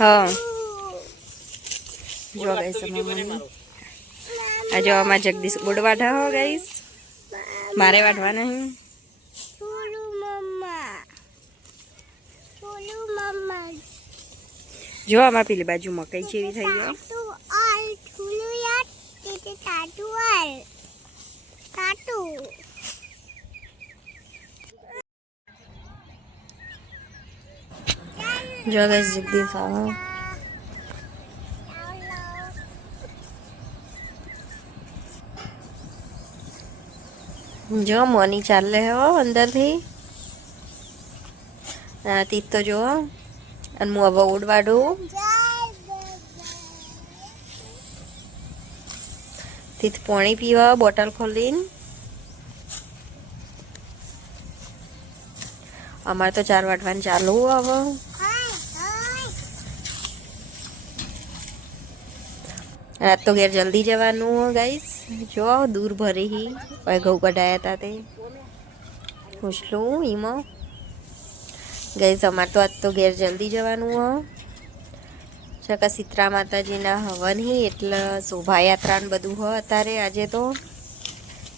हाँ जो guys mummy आज आमा जगदीश गुड़ वाढ़ा हो गाइस मारे वाढ़वा नहीं जो आमा पीली बाजू मकई चेवी થઈ ગયો जो गाइस जगदीश आवा जो मोनी चाले हो अंदर थी तीत तो जो अन मु अब उड़वाडू तीत पानी पीवा बोतल खोलीन अमार तो 4 वाटवान चालू अब आज तो घेर जल्दी जवानू गाइस जो दूर भरे ही और घऊ कढ़ाया था ते पूछलू ईमो गाइस अमार तो आज तो घेर जल्दी जवानू हो चका शीतला माताजी ना हवन ही एटले शोभा यात्रा ने बधु हो अतारे आजे तो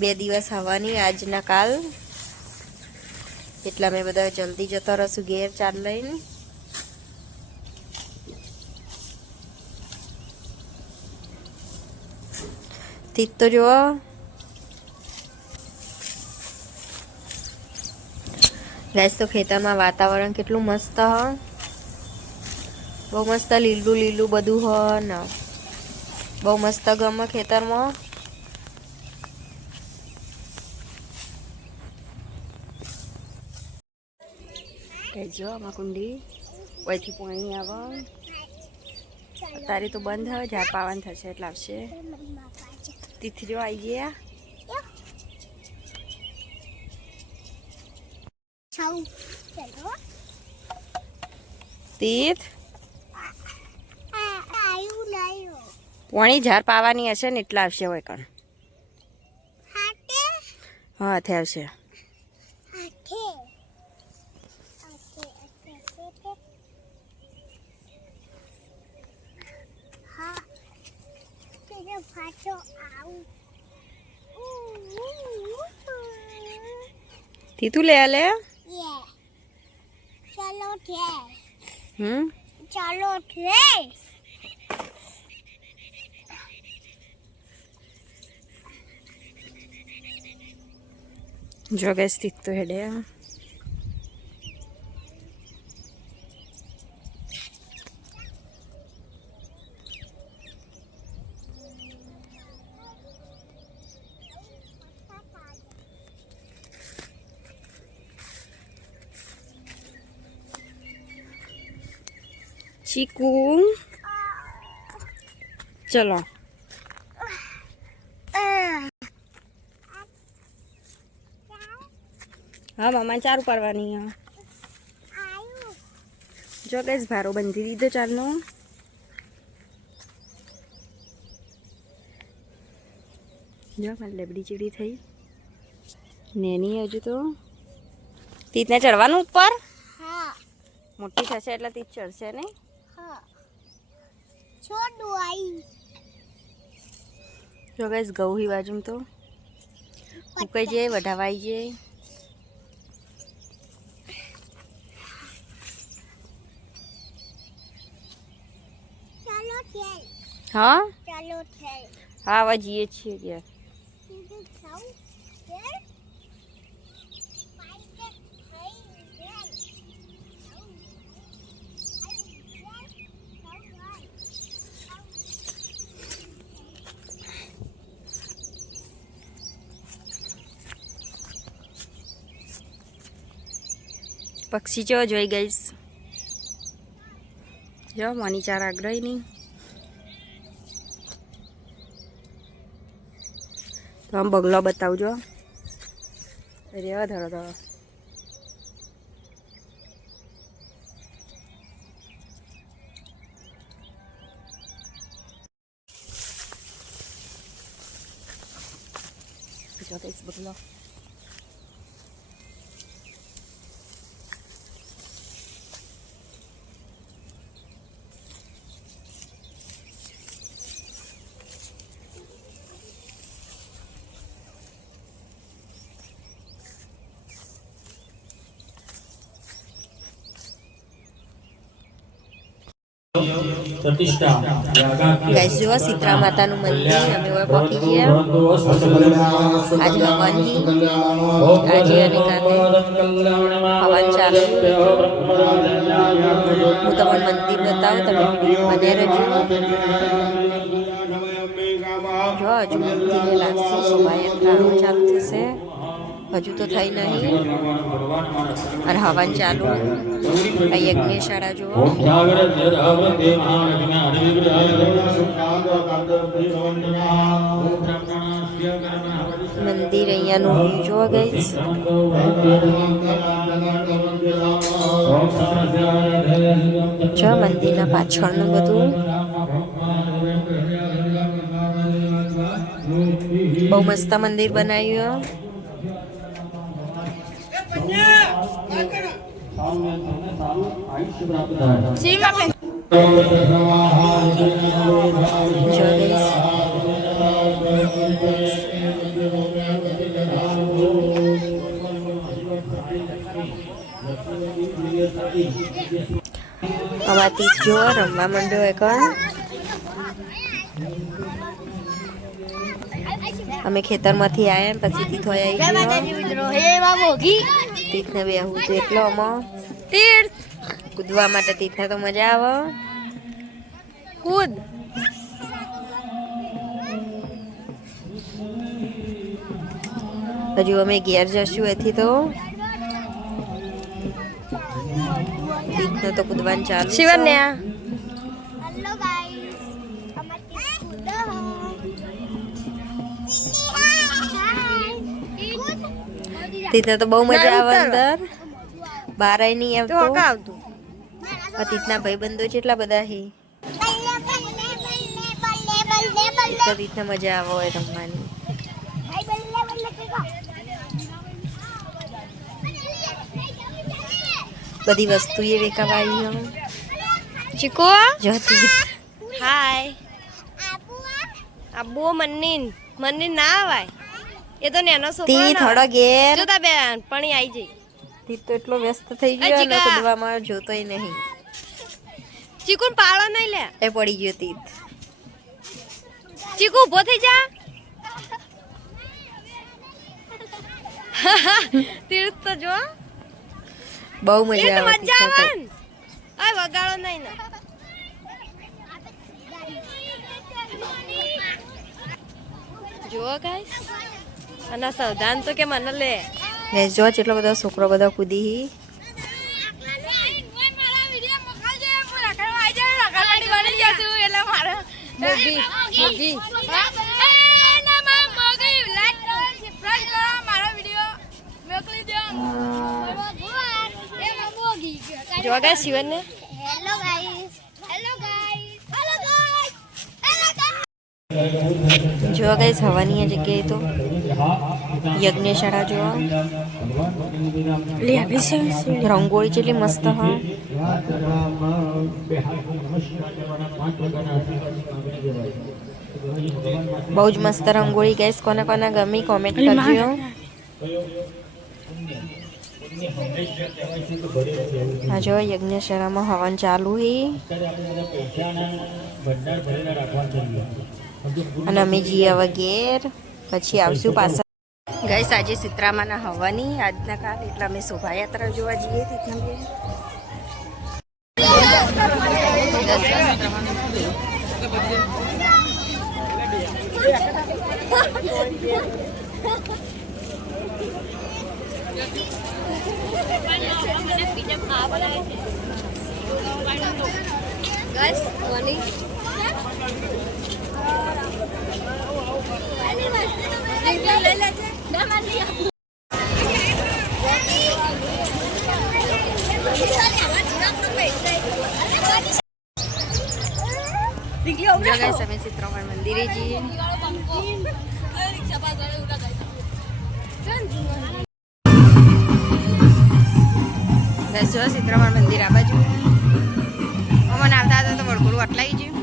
2 दिवस हवन ही आज ना काल एटला मैं बधा जल्दी जतो रहशु घेर चाल लईने तीत तो जो गाइस तो खेतर में वातावरण केटलू मस्त ह बहु मस्त लीलू लीलू बधु ह न बहु मस्त गमे खेतर में जो आमा कुंडी वहीथी पाणी आवे अतारे तो बंद है ज्यार पावन थशे એટલે આવશે तीथ जो आई गया तीथ पाणी झार पावानी हशे ने એટલે આવશે હોય કણ હા થે આવશે तीतू ले आले चलो थे जो गैस तीत तो हेडे चीकू चलो हाँ मामा चारू पाड़वानी है जो गैस भारो बंधी दीधो चालनो जो मारी लेबड़ी चीड़ी थई नेनी हजू तो तीतने चढ़वानुं ऊपर मोटी थशे એટલે तीत चढ़शे नहीं जो गाइस गऊ ही बाजू में तो उकाई जाए वढावाई जाए हाँ हाँ वजीए छे यार पक्षी जो जोई गईस जो मोनी चार आग्रही नहीं तो हम बगलो बताओ जो रेवा धरो धरो जो गईस बगलो ગાઈસ જો સીતરા માતાનું મંદિર અમે ઓય પહોંચી ગયા આજે હવાની આજે અને કાલે હવન ચાલુ હું તમને મંદિર બતાવું તમે બને રહેજો જો હજુ મંદિરે લાગશે શોભાયાત્રા ચાલુ થશે હજુ તો થઈ નહીં અને હવન ચાલુ આ યજ્ઞશાળા જુઓ મંદિર અહીંયાનું વ્યૂ જોવા ગઈશ જો મંદિરના પાછળનું બધું બહુ મસ્ત મંદિર બનાવ્યું અમારી જો રમવા માંડ્યો એક અમે ખેતરમાંથી આવ્યા પછી તીથ તીથને બેહવું તો એટલો આમાં તીર્થ કૂદવા માટે તીથને તો મજા આવે કૂદ હજુ અમે ઘેર જશું એથી તો તીથને તો કૂદવાનું ચાલુ શિવન્યા હેલો ગાઈસ તીથને તો બહુ મજા આવે અંદર બહાર નહીં આવતું તીથના ભાઈબંધો જેટલા બધા હી તીથને મજા આવે હોય રમવાની બધી વસ્તુ એ વેકાવાઈ ચીકો જોતી હાય આબુ મન્નીન ના આવાય એ તો નેનો છોકરો તી થોડો ઘેર જોતા બેન પણ આવી જઈ તી તો એટલો વ્યસ્ત થઈ ગયો ને કૂદવામાં જોતોય નહીં ચીકુન પાળો નહીં લે એ પડી ગયો તી ચીકુ ઊભો થઈ જા તીર્થ તો જો બહુ મજા આવે આ વગાડો નહીં ને જો ગાઈસ અને સાવધાન તો કે મને લે ગાઈસ જો એટલો બધો છોકરો બધો કૂદી જો ગાઈસ શિવન ને હેલો ગાઈસ જો ગાઈસ હવાની જગ્યાએ તો યજ્ઞશાળા જોવા રંગોળી જેટલી મસ્ત હા બહુ જ મસ્ત રંગોળી ગાઈસ કોને કોને ગમી કોમેન્ટ કરજો આ જો યજ્ઞશાળામાં હવન ચાલુ હી અને અમે જઈએ હવે ઘેર પછી આવશું પાછા ગાઈસ આજે સીતરામાના હવાની આજના કાલ એટલે અમે શોભાયાત્રા જોવા જઈએ અમે સીતરામા મંદિરે જઈએ સીતરામા મંદિર આ બાજુ મને આવતા હતા તો વડકોડું અટલાઈ ગયું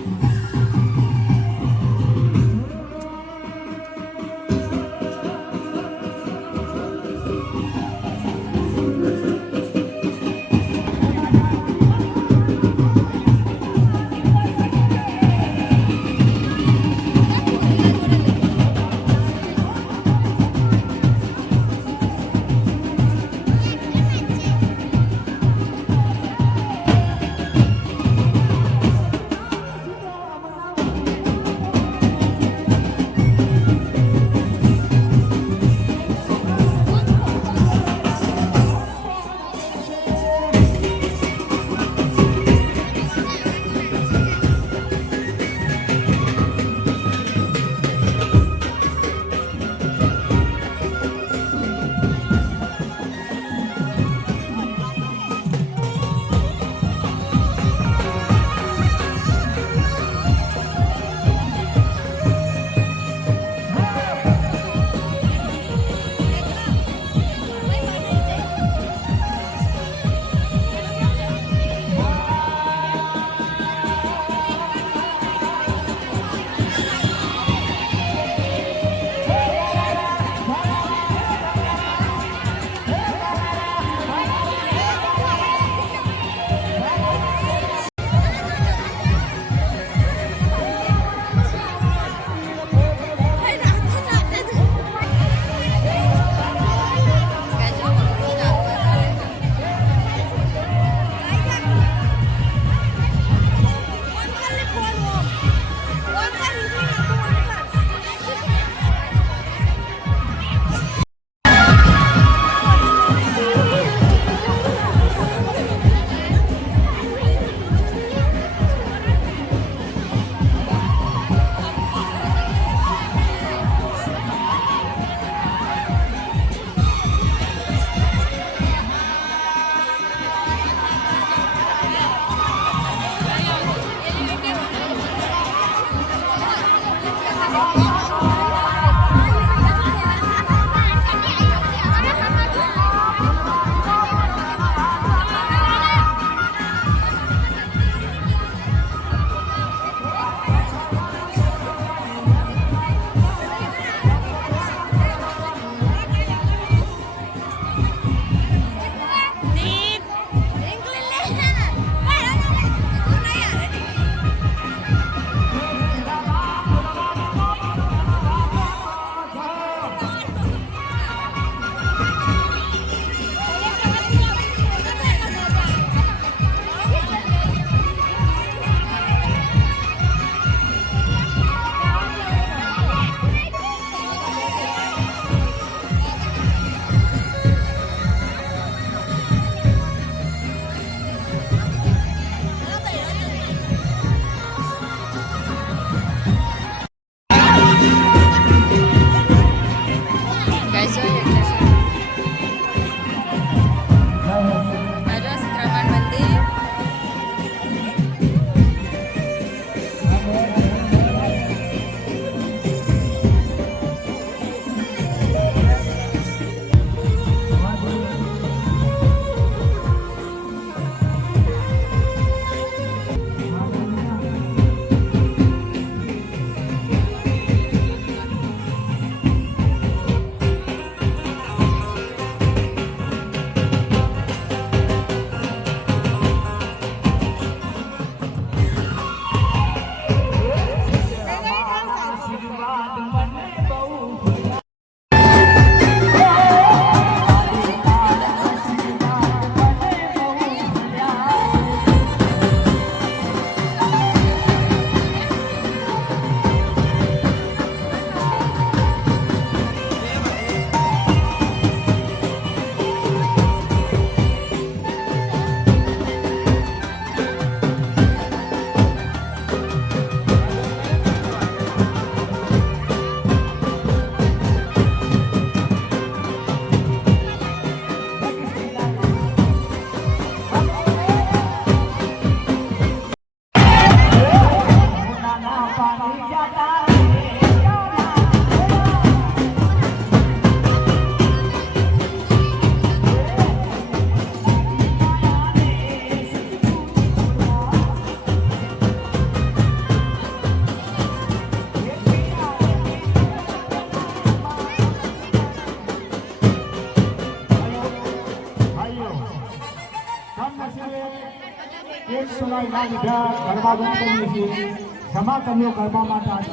એક સોના લીધા ગરબા ગમતો છીએ જમા કર્યો ગરબા માટે આજ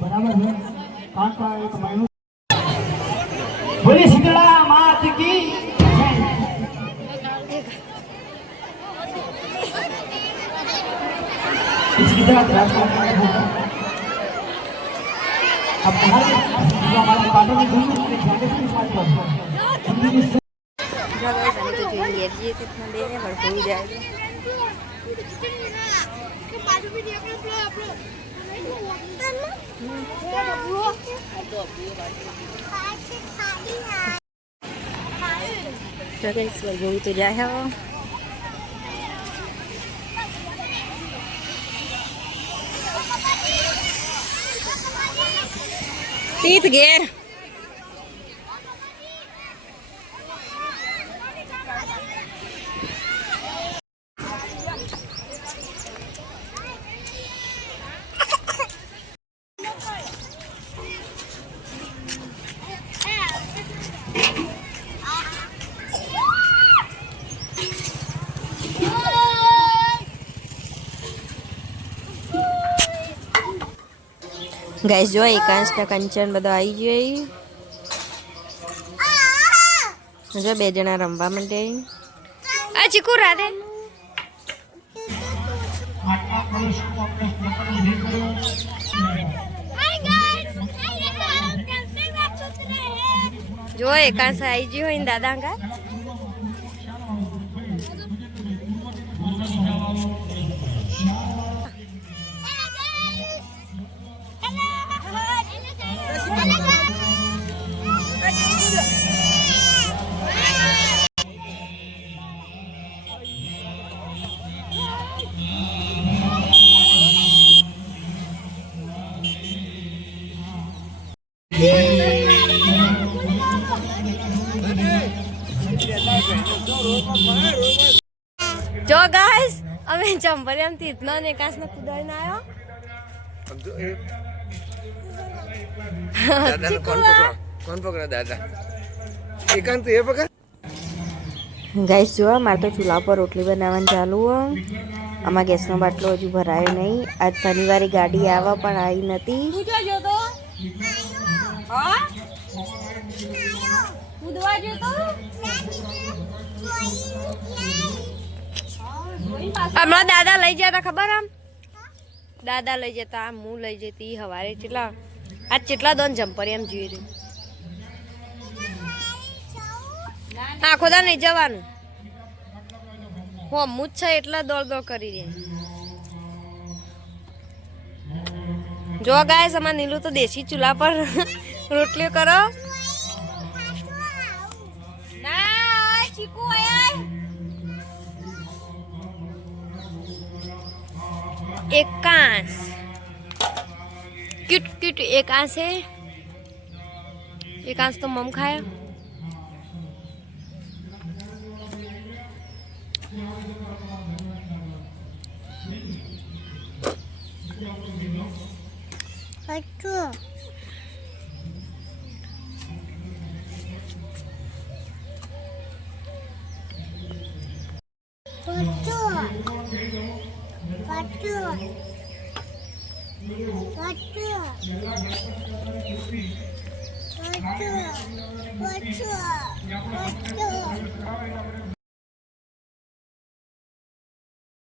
બરાબર છે કાકા એક મહિનો બોલી શીતળા માત કી इसकी तरह अब हमारे काटो में दूर जाके भी साथ कर જો ગાઈસ અમે તો જોઈને ઘેર જઈએ તો બેને ભડકું જાય તો ગાઈસ ભડકું તો જાય હો તીત ઘેર ગાઈસ જો એકાંશ ને કંચન બધા આવી ગઈ જો બે જણા રમવા માંડે આ ચીકુ રાધે જો એકાંશ આવી ગયો હોય ને દાદા કા જો ગાઈસ અમે ચંપરિયામ થી ઇતના ને કાસ ને કુદાઈને આયો दादा कौन पकड़ा दादा एकांत ये पकड़ ગાઈસ જો મારે તો ચૂલા પર રોટલી બનાવવાનું ચાલુ આમાં ગેસનો બાટલો હજુ ભરાયો નહીં આજ શનિવારે ગાડી આવે પણ આવી નથી હમણાં દાદા લઈ જતા ખબર આમ દાદા લઈ જતા આમ હું લઈ જતી હવારે કેટલા આજ કેટલા દોન જમ્પર એમ જોઈએ આખો દા નહીં જવાનું હું અમું જ છે એટલા દોડ દોડ કરી દે જો ગાય અમાર નીલું તો દેશી ચૂલા પર રોટલી કરો एकांश क्यूट क्यूट एकांश है एकांश तो मम खाया अच्छा What?